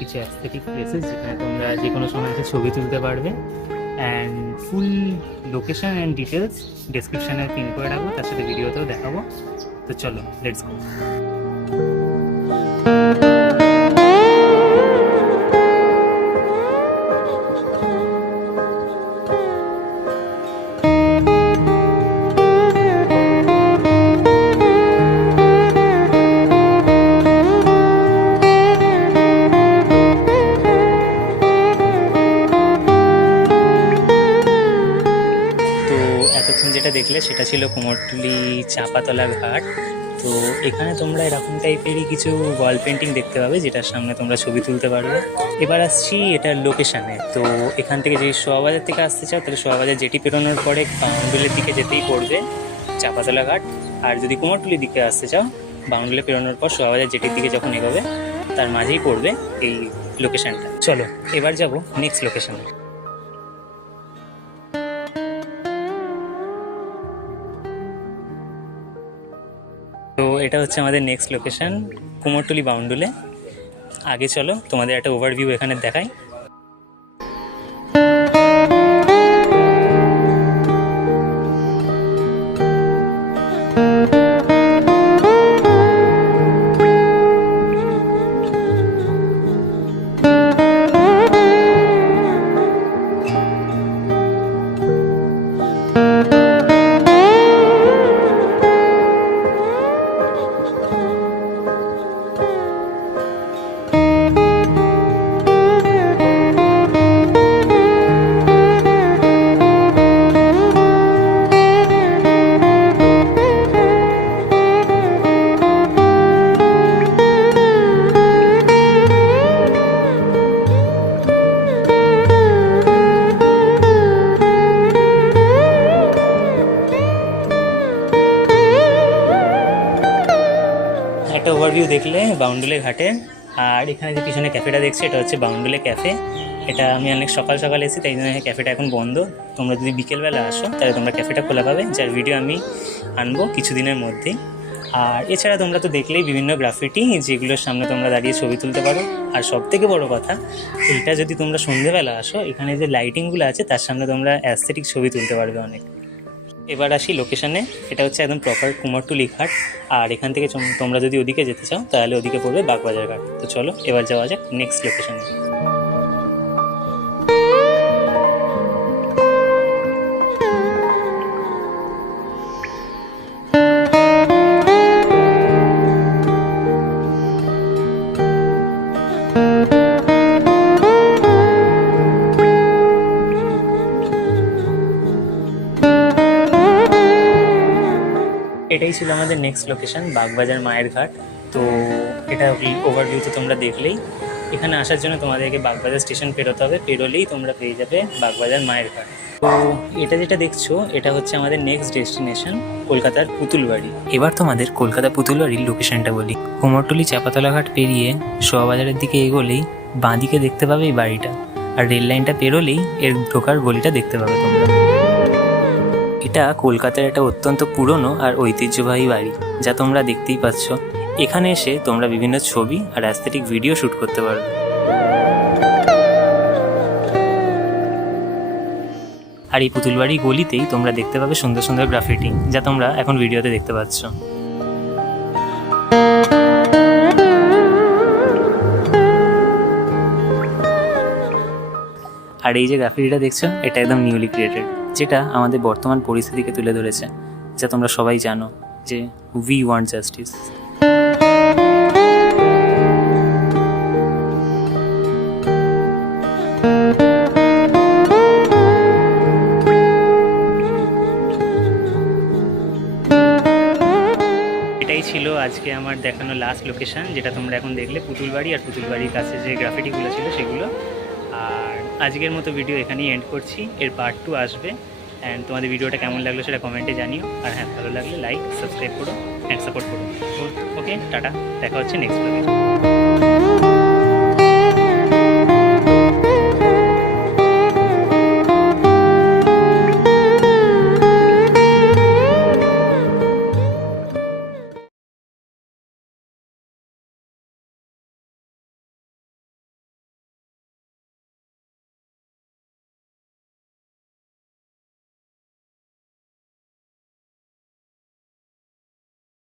কিছু aesthetic places যেখানে তোমরা যে কোনো সময় এসে ছবি তুলতে পারবে। And full location and details ডেসক্রিপশানে পিন করে রাখবো, তার সাথে ভিডিওতেও দেখাবো। তো চলো, লেটস গো। এতক্ষণ যেটা দেখলে সেটা ছিল কুমোরটুলি চাঁপাতলা ঘাট। তো এখানে তোমরা এরকম টাইপেরই কিছু ওয়াল পেন্টিং দেখতে পাবে, যেটার সামনে তোমরা ছবি তুলতে পারবে। এবার আসছি এটার লোকেশানে। তো এখান থেকে যদি শোয়াবাজার থেকে আসতে চাও তাহলে শোয়াবাজার জেটি পেরোনোর পরে বাউন্ডুলের দিকে যেতেই পড়বে চাঁপাতলা ঘাট। আর যদি কুমোরটুলির দিকে আসতে চাও বাউন্ডুলে পেরোনোর পর শোয়াবাজার জেটির দিকে যখন এগোবে তার মাঝেই পড়বে এই লোকেশানটা। চলো এবার যাব নেক্সট লোকেশানে। তো এটা হচ্ছে আমাদের নেক্সট লোকেশন কুমোরটুলি বাউন্ডুলে। আগে চলো তোমাদের একটা ওভারভিউ এখানে দেখাই। একটা ওভারভিউ দেখলে বাউন্ডুলে ঘাটে। আর এখানে যে পিছনে ক্যাফেটা দেখছি এটা হচ্ছে বাউন্ডুলে ক্যাফে। এটা আমি অনেক সকাল সকাল এসেছি, তাই জন্য ক্যাফেটা এখন বন্ধ। তোমরা যদি বিকেলবেলা আসো তাহলে তোমরা ক্যাফেটা খোলা পাবে, যার ভিডিও আমি আনবো কিছুদিনের মধ্যেই। আর এছাড়া তোমরা তো দেখলেই বিভিন্ন গ্রাফিটি, যেগুলোর সামনে তোমরা দাঁড়িয়ে ছবি তুলতে পারো। আর সবথেকে বড় কথা, এইটা যদি তোমরা সন্ধ্যেবেলা আসো এখানে যে লাইটিংগুলো আছে তার সামনে তোমরা অ্যাস্থেটিক ছবি তুলতে পারবে অনেক। এবার আসি লোকেশানে। এটা হচ্ছে একদম প্রপার কুমোরটুলি ঘাট। আর এখান থেকে তোমরা যদি ওদিকে যেতে চাও তাহলে ওদিকে পড়বে বাগবাজার ঘাট। তো চলো এবার যাওয়া যাক নেক্সট লোকেশানে। এটাই ছিল আমাদের নেক্সট লোকেশন বাগবাজার মায়ের ঘাট। তো এটা ওভারভিউ তো তোমরা দেখলেই। এখানে আসার জন্য তোমাদেরকে বাগবাজার স্টেশন পেরোতে হবে, পেরোলেই তোমরা পেয়ে যাবে বাগবাজার মায়ের ঘাট। তো এটা যেটা দেখছো এটা হচ্ছে আমাদের নেক্সট ডেস্টিনেশন কলকাতার পুতুলবাড়ি। এবার তোমাদের কলকাতা পুতুলবাড়ির লোকেশনটা বলি। কুমোরটুলি চাঁপাতলা ঘাট পেরিয়ে শোয়াবাজারের দিকে এগোলেই বাঁদিকে দেখতে পাবে এই বাড়িটা। আর রেল লাইনটা পেরোলেই এর ঢোকার গলিটা দেখতে পাবে তোমরা। এটা কলকাতার একটা অত্যন্ত পুরনো আর ঐতিহ্যবাহী বাড়ি, যা তোমরা দেখতেই পাচ্ছ। এখানে এসে তোমরা বিভিন্ন ছবি আর অ্যাস্থেটিক ভিডিও শ্যুট করতে পারবে। আর এই পুতুলবাড়ি গলিতেই তোমরা দেখতে পাবে সুন্দর সুন্দর গ্রাফিটি, যা তোমরা এখন ভিডিওতে দেখতে পাচ্ছ। আর এই যে গ্রাফিটিটা দেখছো এটা একদম নিউলি ক্রিয়েটেড, যেটা আমাদের বর্তমান পরিস্থিতিকে তুলে ধরেছে, যা তোমরা সবাই জানো যে উই ওয়ান্ট জাস্টিস। এটাই ছিল আজকে আমার দেখানো লাস্ট লোকেশন, যেটা তোমরা এখন দেখলে পুতুলবাড়ি। আর পুতুলবাড়ির কাছে যে গ্রাফিটিগুলো ছিল সেগুলো। আর আজকের মতো ভিডিও এখানেই এন্ড করছি। এর পার্ট 2 আসবে। অ্যান্ড তোমাদের ভিডিওটা কেমন লাগলো সেটা কমেন্টে জানিও। আর হ্যাঁ, ভালো লাগলে লাইক সাবস্ক্রাইব করো অ্যান্ড সাপোর্ট করো। ওকে, টাটা, দেখা হচ্ছে নেক্সট ভিডিও।